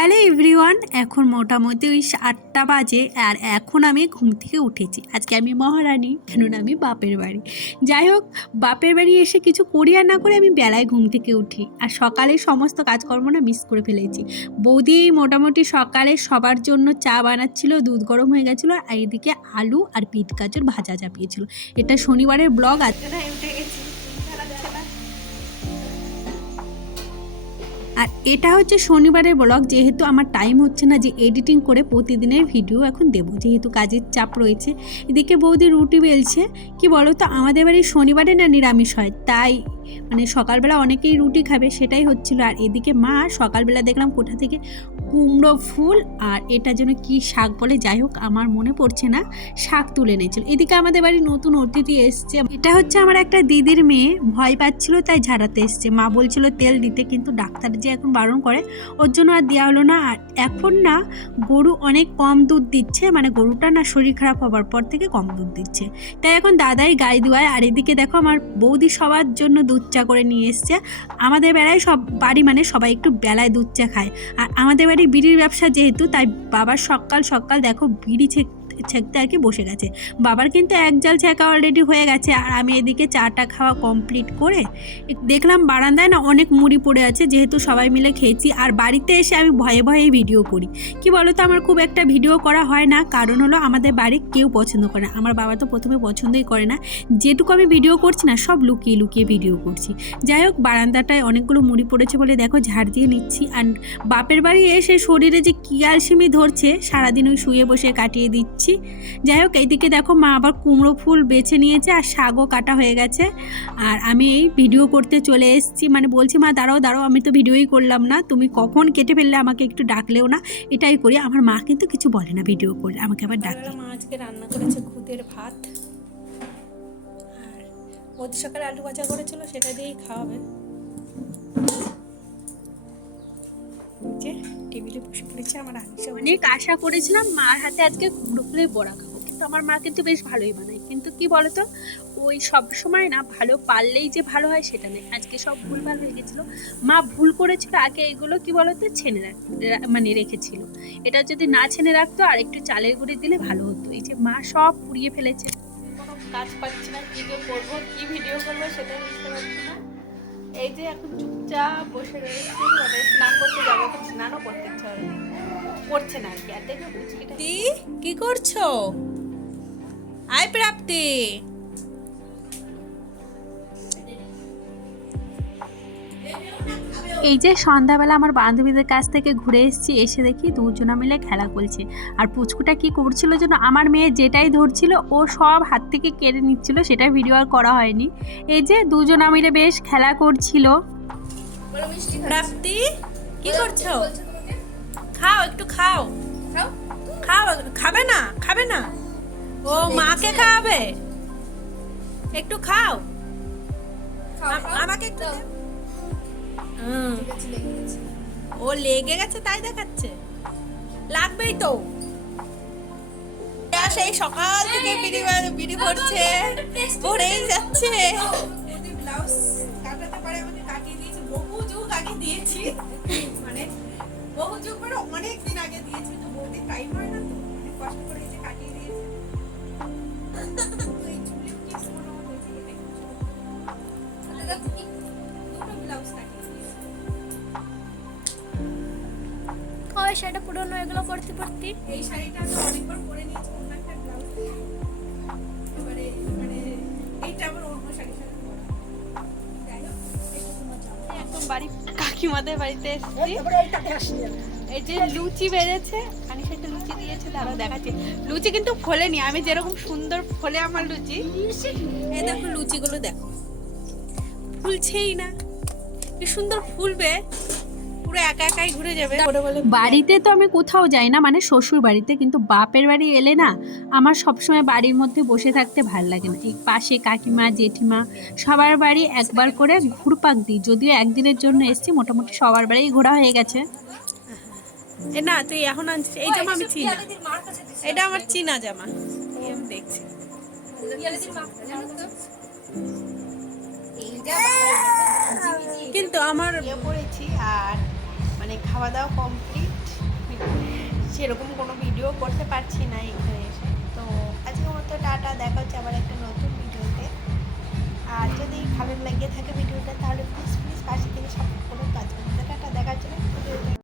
Hello everyone, এখন মোটামুটি ওই 8টা বাজে আর এখন আমি ঘুম থেকে উঠেছি। আজকে আমি মহারানী, কেননা আমি বাপের বাড়ি। যাই হোক, বাপের বাড়ি এসে কিছু করি আর না করে আমি বেলায় ঘুম থেকে উঠি আর সকালে সমস্ত কাজকর্ম না মিস করে ফেলেছি। বৌদি মোটামুটি সকালে সবার জন্য চা বানাচ্ছিল, দুধ গরম হয়ে গেছিলো আর এদিকে আলু আর পিট গাজর ভাজা চাপিয়েছিল। এটা শনিবারের ব্লগ আছে। আর এটা হচ্ছে শনিবারের ব্লগ, যেহেতু আমার টাইম হচ্ছে না যে এডিটিং করে প্রতিদিনের ভিডিও এখন দেবো, যেহেতু কাজের চাপ রয়েছে। এদিকে বৌদি রুটি বেলছে। কি বলো তো, আমাদের বাড়ি শনিবারে না নিরামিষ হয়, তাই মানে সকালবেলা অনেকেই রুটি খাবে, সেটাই হচ্ছিল। আর এদিকে মা সকালবেলা দেখলাম কোথা থেকে কুমড়ো ফুল আর এটা যেন কি শাক বলে, যাই হোক আমার মনে পড়ছে না, শাক তুলে এনেছিল। এদিকে আমাদের বাড়ি নতুন অতিথি এসছে। এটা হচ্ছে আমার একটা দিদির মেয়ে, ভয় পাচ্ছিল তাই ঝাড়াতে এসছে। মা বলছিল তেল দিতে, কিন্তু ডাক্তার যে এখন বারণ করে ওর জন্য আর দেওয়া হলো না। আর এখন না গরু অনেক কম দুধ দিচ্ছে, মানে গরুটা না শরীর খারাপ হবার পর থেকে কম দুধ দিচ্ছে, তাই এখন দাদাই গাই দুয়ায়। আর এদিকে দেখো আমার বৌদি সবার জন্য দুধ চা করে নিয়ে এসছে। আমাদের বেলায় সব বাড়ি মানে সবাই একটু বেলায় দুধ চা খায়, আর আমাদের বাড়ি বিড়ির ব্যবসা যেহেতু, তাই বাবার সকাল সকাল দেখো বিড়ি ছেঁকতে আর কি বসে গেছে। বাবার কিন্তু এক জাল ছেঁকা অলরেডি হয়ে গেছে, আর আমি এদিকে চাটা খাওয়া কমপ্লিট করে দেখলাম বারান্দায় না অনেক মুড়ি পড়ে আছে, যেহেতু সবাই মিলে খেয়েছি। আর বাড়িতে এসে আমি ভয়ে ভয়ে ভিডিও করি। কি বলো তো, আমার খুব একটা ভিডিও করা হয় না, কারণ হলো আমাদের বাড়ি কেউ পছন্দ করে না। আমার বাবা তো প্রথমে পছন্দই করে না, যেটুকু আমি ভিডিও করছি না সব লুকিয়ে লুকিয়ে ভিডিও করছি। যাই হোক, বারান্দাটায় অনেকগুলো মুড়ি পড়েছে বলে দেখো ঝাড় দিয়ে নিচ্ছি। আর বাপের বাড়ি এসে শরীরে যে কি আলসেমি ধরছে, সারাদিন ওই শুয়ে বসে কাটিয়ে দিচ্ছি। যাই হোক, এইদিকে দেখো মা আবার কুমড়ো ফুল বেছে নিয়েছে আর শাকও কাটা হয়ে গেছে। আর আমি এই ভিডিও করতে চলে এসেছি, মানে বলছি মা দাঁড়াও দাঁড়াও, আমি তো ভিডিওই করলাম না, তুমি কখন কেটে ফেললে আমাকে একটু ডাকলেও না। এটাই করি, আমার মা কিন্তু কিছু বলে না ভিডিও করলে, আমাকে আবার ডাকে। মা আজকে রান্না করেছে খুদের ভাত, আর ওদের সকালে আলু ভাজা করেছিল, সেটা দিয়েই খাওয়াবে। টেবিলে বসে পড়েছে আমার আলিশা। অনেক আশা করেছিলাম মার হাতে আজকে কুমড়ো ফুলের বড়া খাবো, কিন্তু আমার মা কিন্তু বেশ ভালোই বানায়। কিন্তু কি বলতো, ওই সব সময় না ভালো পারলেই যে ভালো হয় সেটা নেই, আজকে সব ভুলভাল হয়ে গেছিলো। মা ভুল করেছিল, আগে এগুলো কি বলতো ছেনে মানে রেখেছিল, এটা যদি না ছেনে রাখতো আর একটু চালের গুঁড়ি দিলে ভালো হতো। এই যে মা সব পুড়িয়ে ফেলেছে। কোনো কাজ পাচ্ছি না, কি যে করবো, কি ভিডিও করবো সেটা বুঝতে পারছি না। এই যে এখন চুপচাপ বসে রয়েছি, মানে স্নান করতে যাবো, স্নানও করতে ইচ্ছা করছে না আর কি। আর দেখো বুঝকিটা কি করছো? আয় প্রাপ্তি, এই যে সন্ধ্যাবেলা আমার বান্ধবীদের কাছ থেকে ঘুরে এসেছি, এসে দেখি দুজনা মিলে খেলা করছে। আর পুচকুটা কি করছিল যেন, আমার মেয়ে যেটাই ধরছিল ও সব হাত থেকে কেড়ে নিচ্ছিল, সেটা ভিডিও আর করা হয়নি। এই যে দুজনা মিলে বেশ খেলা করছিল। প্রাপ্তি কি করছো? খাও একটু, খাও খাও। খাবে না? খাবে না? ও মাকে খাওয়াবে, একটু খাও। আমাকে একটু দে। ও লেগে গেছে তাই দেখাচ্ছে, লাগবেই তো। সেই সকাল থেকে বিড়ি পড়ছে, পড়েই যাচ্ছে। ব্লাউজ কাটাতে পারে, আমাকে কাটিয়ে দিয়েছি, বহু যুগ আগে দিয়েছি, মানে বহু যুগ মানে অনেক দিন আগে দিয়েছি, তো বৌদি টাইম হয় না, তো অনেক কষ্ট করে এসে কাটিয়ে দিয়েছে। ওই শাড়িটা পুরনো, এগুলো পরতে পরতে এই শাড়িটা তো অনেকবার পরে নিয়েছি, অন্য একটা ব্লাউজ। এবারে মানে এইটা আবার অন্য শাড়ির সাথে পরা। যাই হোক, একদম বাড়ি কাকিমাদের বাড়িতে এসেছি। এই যে লুচি বেড়েছে, খানিক একটা লুচি দিয়েছে, দাঁড়াও দেখাচ্ছি। লুচি কিন্তু ফোলেনি, আমি যেরকম সুন্দর ফোলে আমার লুচি, এই দেখো লুচিগুলো দেখো, ফুলছেই না। কি সুন্দর ফুলবে, পুরো একা একাই ঘুরে যাবে। বাড়িতে তো আমি কোথাও যাই না, মানে শ্বশুর বাড়িতে, কিন্তু বাপের বাড়ি এলে না আমার সবসময় বাড়ির মধ্যে বসে থাকতে ভাল লাগে না। এই পাশে কাকিমা জেঠিমা সবার বাড়ি একবার করে ঘুরপাক দিই, যদিও একদিনের জন্য এসেছি, মোটামুটি সবার বাড়ি ঘোরা হয়ে গেছে। এ না তুই এখন আনছিস এই জামা, আমি চিনি, এটা আমার চিনা জামা, আমি দেখছি। কিন্তু আমার পড়েছি, আর মানে খাওয়া দাওয়া কমপ্লিট। সেরকম কোনো ভিডিও করতে পারছি না এখানে এসে। তো আজকের মতো টাটা, দেখা হচ্ছে আবার একটা নতুন ভিডিওতে। আর যদি ভালো লেগে থাকে ভিডিওটা তাহলে